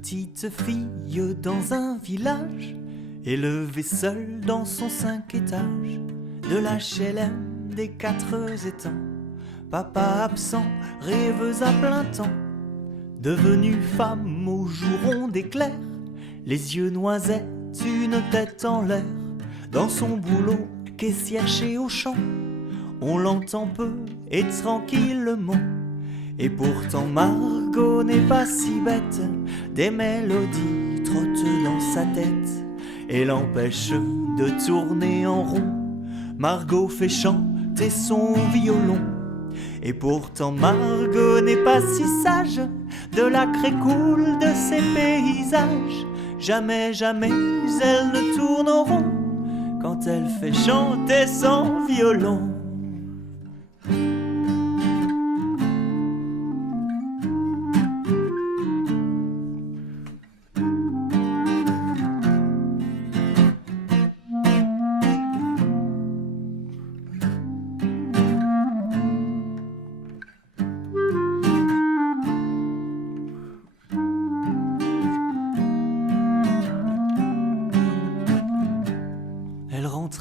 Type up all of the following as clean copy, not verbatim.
petite fille dans un village, élevée seule dans son 5 étages, de l'HLM des 4 étangs. Papa absent, rêveuse à plein temps, devenue femme au jour rond d'éclair, les yeux noisettes, une tête en l'air, dans son boulot, caissière chez Auchan. On l'entend peu et tranquillement, et pourtant Margot n'est pas si bête, des mélodies trottent dans sa tête et l'empêchent de tourner en rond. Margot fait chanter son violon, et pourtant Margot n'est pas si sage, de la craie coule de ses paysages. Jamais, jamais elle ne tourne en rond quand elle fait chanter son violon.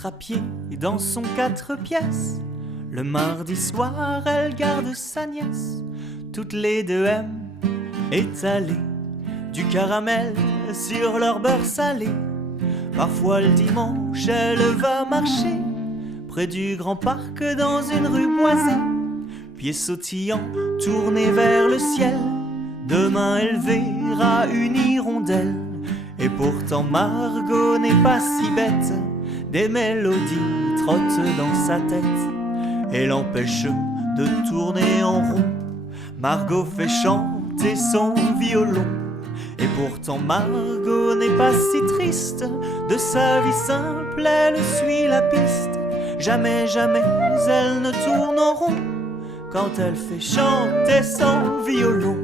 À pied dans son 4 pièces, le mardi soir elle garde sa nièce. Toutes les deux aiment étaler du caramel sur leur beurre salé. Parfois le dimanche elle va marcher près du grand parc dans une rue boisée, pieds sautillants tournés vers le ciel. Demain elle verra une hirondelle, et pourtant Margot n'est pas si bête, des mélodies trottent dans sa tête et l'empêchent de tourner en rond. Margot fait chanter son violon, et pourtant Margot n'est pas si triste, de sa vie simple elle suit la piste. Jamais, jamais elle ne tourne en rond quand elle fait chanter son violon.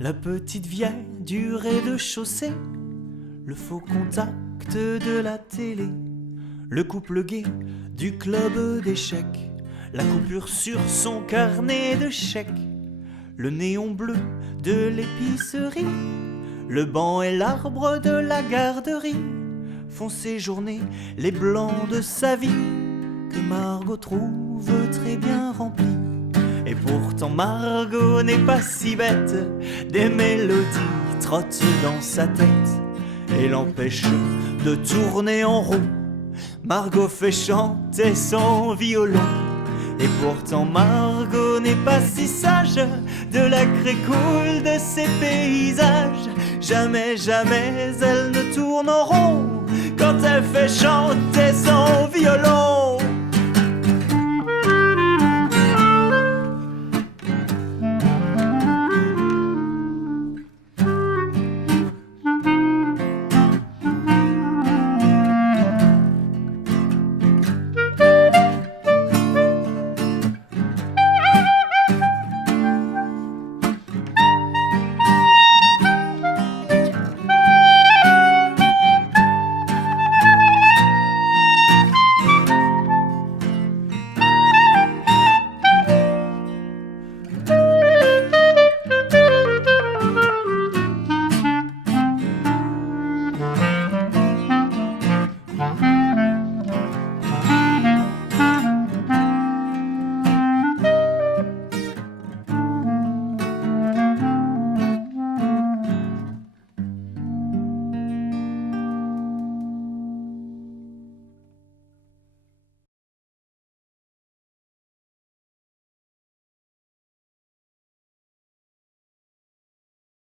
La petite vieille du rez-de-chaussée, le faux contact de la télé, le couple gay du club d'échecs, la coupure sur son carnet de chèques, le néon bleu de l'épicerie, le banc et l'arbre de la garderie font séjourner les blancs de sa vie que Margot trouve très bien remplis. Et pourtant Margot n'est pas si bête, des mélodies trottent dans sa tête et l'empêchent de tourner en rond. Margot fait chanter son violon, et pourtant Margot n'est pas si sage, de la craie coule de ses paysages. Jamais, jamais elle ne tourne en rond quand elle fait chanter son violon.